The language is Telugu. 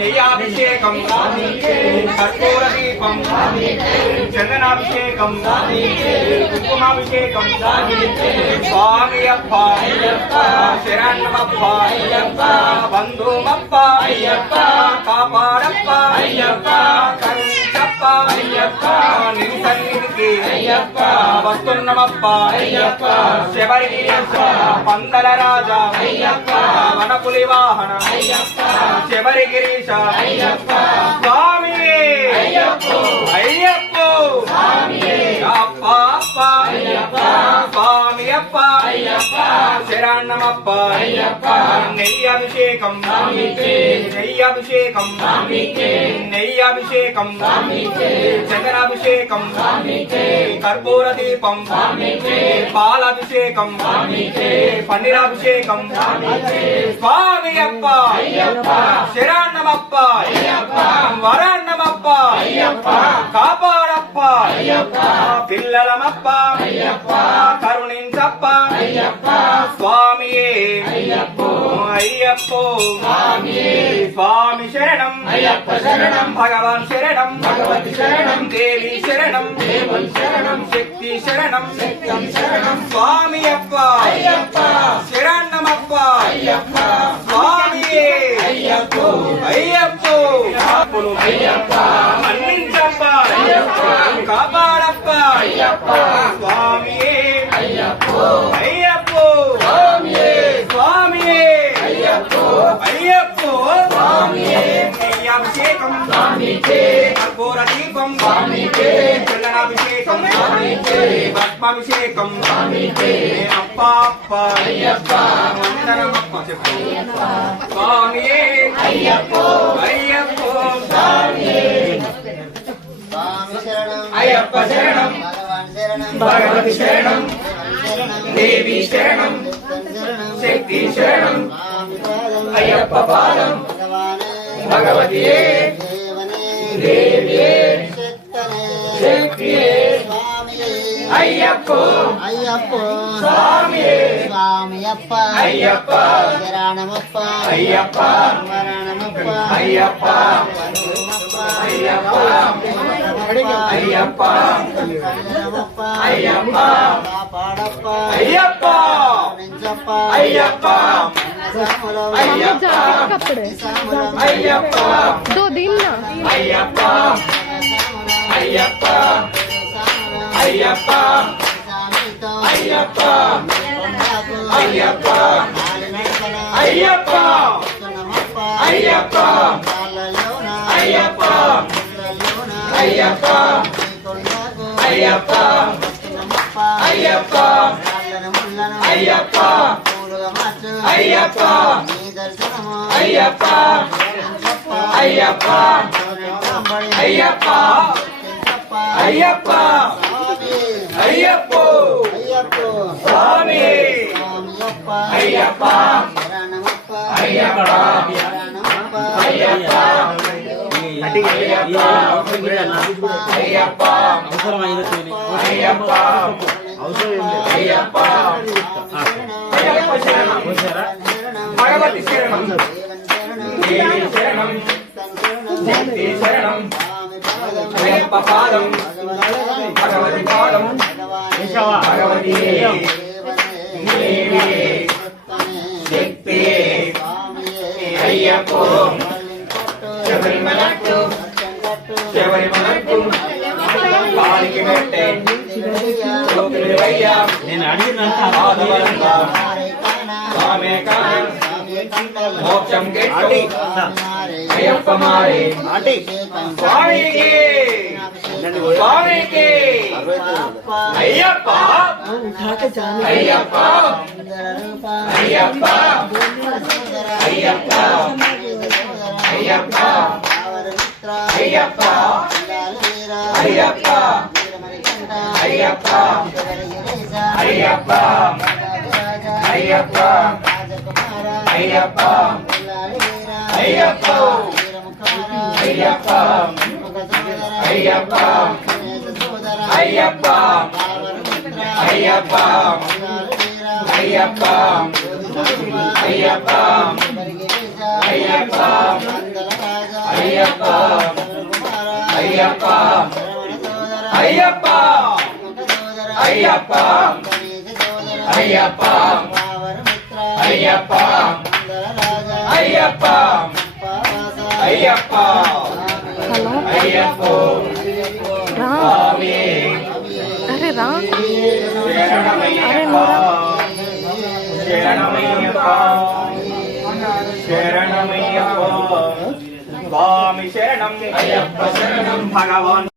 నెయ్యాభిషేకం కర్పూర దీపం చందనాభిషేకం కుంకుమాభిషేకం స్వామి అప్ప శరణమప్ప బంధుమప్ప కాపాడప్ప కరుణించప్ప నీ సన్నిధికి వస్తున్నమప్ప శబరి పందల రాజా వనపులి వాహన శబరి గిరీశ స్వామి అయ్యప్ప అప్ప అప్ప స్వామి అప్ప శరణమప్ప నెయ్యాభిషేకం నెయ్యాభిషేకం నెయ్యాభిషేకం చందనాభిషేకం కర్పూర దీపం పాలాభిషేకం పన్నీరాభిషేకం స్వామి అప్ప శరణమప్ప వరణమప్ప కాపాడప్ప పిల్లలమప్ప కరుణించప్ప స్వామియే అయ్యప్పో స్వామి శరణం భగవాన్ శరణం దేవి శరణం శక్తి శరణం స్వామి అప్ప శరణమప్ప స్వామియే అయ్యప్పో మన్నించప్ప కాపాడప్ప స్వామియే అయ్యప్పో స్వామియే అయ్యప్పో నెయ్యాభిషేకం కర్పూర దీపం చందనాభిషేకం భస్మాభిషేకం అప్ప అప్ప వందనమప్ప చెప్పు స్వామియే అయ్యప్పో అయ్యప్ప శరణం భగవతి శరణం దేవి శరణం శక్తి శరణం అయ్యప్ప పాదం భగవతియే దేవియే శక్తియే అయ్యప్పో స్వామియే అయ్యప్ప శరణమప్ప అయ్యప్ప అయ్యప్ప అయ్యప్ప అయ్యప్ప అయ్యప్ప అయ్యప్ప అయ్యప్ప అయ్యప్ప అయ్యప్ప दो दिन ना అయ్యప్ప అయ్యప్ప అయ్యప్ప అయ్యప్ప అయ్యప్ప అయ్యప్ప అయ్యప్ప అయ్యప్ప అయ్యప్ప అయ్యప్ప అయ్యప్ప అయ్యప్ప అయ్యప్ప అయ్యప్ప అయ్యప్ప అయ్యప్ప అయ్యప్ప అయ్యప్పో స్వామి అయ్యప్ప అయ్యప్ప అయ్యప్ప అయ్యప్ప అయ్యప్ప అయ్యప్ప భగవతి శరణం దేవి శరణం శక్తి శరణం అయ్యప్ప పాదం భగవతి పాదం భగవతి దేవి శక్తి అయ్యప్పో శబరిమలట్టు పాలికి పెట్టే నేను అడిగిన స్వామి మోక్షం గెట్టి అయ్యప్ప మారి స్వామికి స్వామికి అయ్యప్ప అయ్యప్ప అయ్యప్ప అయ్యప్ప అయ్యప్ప అయ్యప్ప అయ్యప్ప అయ్యప్ప అయ్యప్ప అయ్యప్ప అయ్యప్ప అయ్యప్ప అయ్యప్ప అయ్యప్ప అయ్యప్ప అయ్యప్ప అయ్యప్ప అయ్యప్ప అయ్యప్ప అయ్యప్ప అయ్యప్ప అయ్యప్ప అయ్యప్ప అయ్యప్ప అయ్యప్ప అయ్యప్ప అయ్యప్ప హలో అయ్యప్ప రా స్వామి అరే రా శరణమయ్యప్ప శరణమయ్యప్ప శరణమయ్యప్ప స్వామి శరణం అయ్యప్ప శరణం భగవాన్